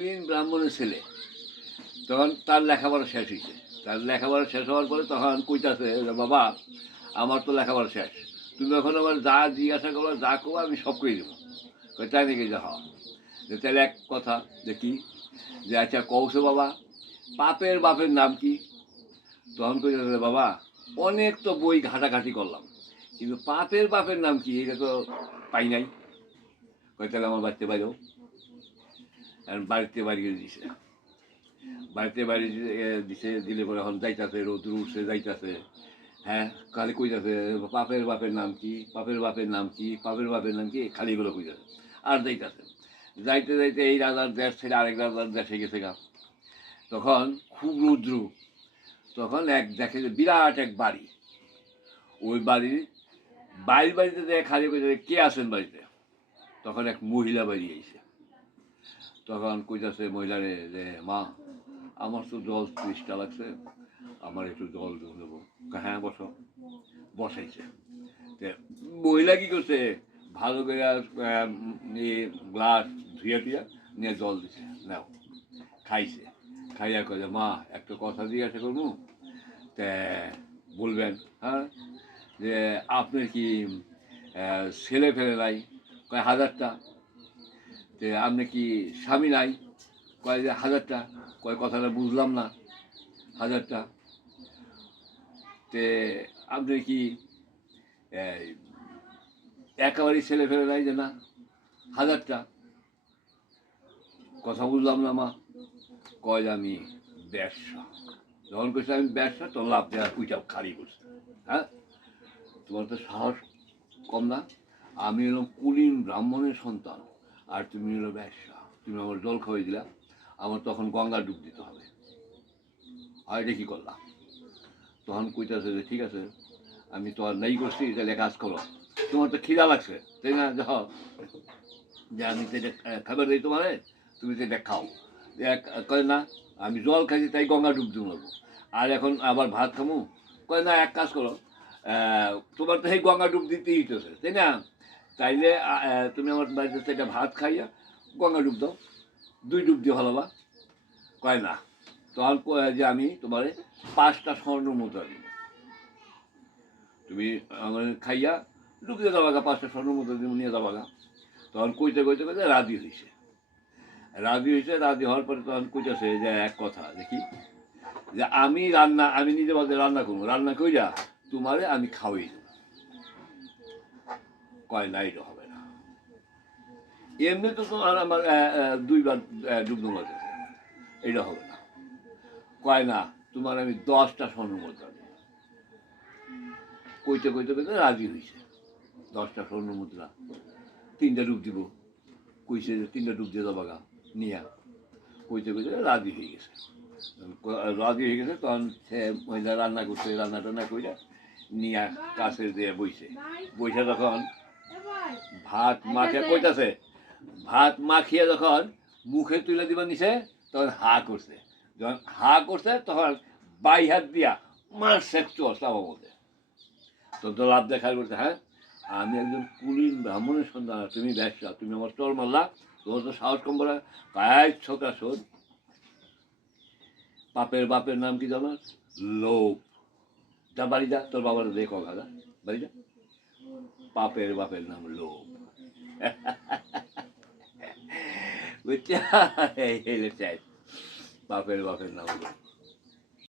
কুলীন ব্রাহ্মণের ছেলে। তখন তার লেখাপড়া শেষ হয়েছে। তার লেখাপড়া শেষ হওয়ার পরে তখন কইতাছে যে, বাবা আমার তো লেখাপড়া শেষ, তুমি এখন আমার যা জিজ্ঞাসা করো যা করবো আমি সব করে দেবো। তাই নাকি? যে হওয়া তাহলে এক কথা দেখি যে আচ্ছা কৌশো বাবা পাপের বাপের নাম কি? তখন কইতাছে, বাবা অনেক তো বই ঘাটাঘাটি করলাম, কিন্তু পাপের বাপের নাম কি এটা তো পাই নাই। তাহলে আমার বাড়িতে বাইরেও বাড়িতে বাড়িয়ে দিছে। বাড়িতে বাড়ি দিছে, দিলে পরে এখন যাইতাছে, রোদ্র উঠছে যাইতাছে। হ্যাঁ, খালি কইতাছে পাপের বাপের নাম কি, পাপের বাপের নাম কি, পাপের বাপের নাম কি, খালি এগুলো কইতাছে আর যাইতাছে। যাইতে যাইতে এই রাজার দেশ ছেড়ে আরেক রাজার দেশে গেছে গা। তখন খুব রৌদ্র। তখন এক দেখে যে বিরাট এক বাড়ি। ওই বাড়ির বাড়িতে দেখে খালি কইতাছে, কে আছেন বাড়িতে? তখন এক মহিলা বেরিয়ে আইছে। তখন কইতাছে মহিলারে যে, মা আমার তো জল তৃষ্ণা লাগছে, আমার একটু জল দেবো। হ্যাঁ বসো। বসাইছে। মহিলা কি করছে, ভালো করে গ্লাস ধুয়ে টুয়া নিয়ে জল দিছে, নাও। খাইছে। খাইয়া কয়ে, মা একটা কথা জিজ্ঞাসা করবো, তা বলবেন? হ্যাঁ, যে আপনার কি ছেলে ফেলে নাই? কয় 1000টা। যে আপনি কি স্বামী নাই? কয় যে 1000টা। কয় কথাটা বুঝলাম না। 1000টা। তে আপনি কি একেবারেই ছেলে ফেলে নাই? যে না, 1000টা। কথা বুঝলাম না মা। কয় যে আমি ব্যবসা। যখন কইছে আমি ব্যবসা, তখন লাভ দেওয়ার কুইটাও খালি করছে। হ্যাঁ, তোমার তো সাহস কম না? আমি হলাম কুলীন ব্রাহ্মণের সন্তান, আর তুমি হলো ব্যবসা। তুমি আমার জল খাওয়াই দিলা, আমার তখন গঙ্গা ডুব দিতে হবে। আর এটা কি করলাম? তখন কইতাছে যে ঠিক আছে, আমি তো আর নেই করছি, তাহলে কাজ করো। তোমার তো খিদা লাগছে, তাই না? যে আমি তো এটা খাবার দিই তোমারে, তুমি তো এটা খাও। কয় না, আমি জল খাইছি তাই গঙ্গা ডুব দিব। আর এখন আবার ভাত খামু? কয় না, এক কাজ করো, তোমার তো এই গঙ্গা ডুব দিতেই হইতেছে, তাই না? তাইলে তুমি আমার বাড়িতে একটা ভাত খাইয়া গঙ্গা ডুব দাও, 2 ডুব দিয়ে হলো বা। কয় না। তখন যে আমি তোমার 5টা স্বর্ণ মুদ্রা দিব, তুমি আমার খাইয়া ডুব দিয়ে যাবাগা, 5টা স্বর্ণ মুদ্রা দিব, নিয়ে যাবাগা। তখন কইতে কইতে কইতে রাজি হয়েছে। রাজি হওয়ার পরে তখন কইতেছে যে এক কথা দেখি, যে আমি নিজে বাদে রান্না করবো, রান্না কইরা তোমারে আমি খাওয়াই দেবো। কয় না, এটা হবে না। এমনি তো তোমার আমার 2বার ডুব লাগে, এটা হবে না। কয় না, তোমার আমি 10টা স্বর্ণ মুদ্রা দেব। কইতে কইতে কইতে রাজি হয়েছে। 10টা স্বর্ণ মুদ্রা, 3টা ডুব দিব। কইছে যে 3টা ডুব দিয়ে যাবাগা নিয়া। কইতে কইতে রাজি হয়ে গেছে। তখন সে মহিলা রান্না করছে, রান্না টান্না কইরা নিয়া কাছে দিয়ে বইছে। তখন ভাত মাখিয়া কইতাছে, ভাত মাখিয়া যখন মুখে তুলে দিবা নিছে, তখন হা করছে। যখন হা করছে তখন 2 হাত দিয়া মারছে আমার মধ্যে। তখন তো লাভ দেখার করছে, হ্যাঁ আমি একজন কুলীন ব্রাহ্মণের সন্তান, তুমি ব্যবসা, তুমি আমার চল মারলা, তোমার তো সাহস কম বলা। কায় ছোটা শোন, পাপের বাপের নাম কি জানো? লোভ। যা বাড়ি যা, তোর বাবার দেখো গাদা, বাড়ি যা। পাপের বাপের নাম লোভ। বুঝছা? পাপের বাপের নাম লোভ।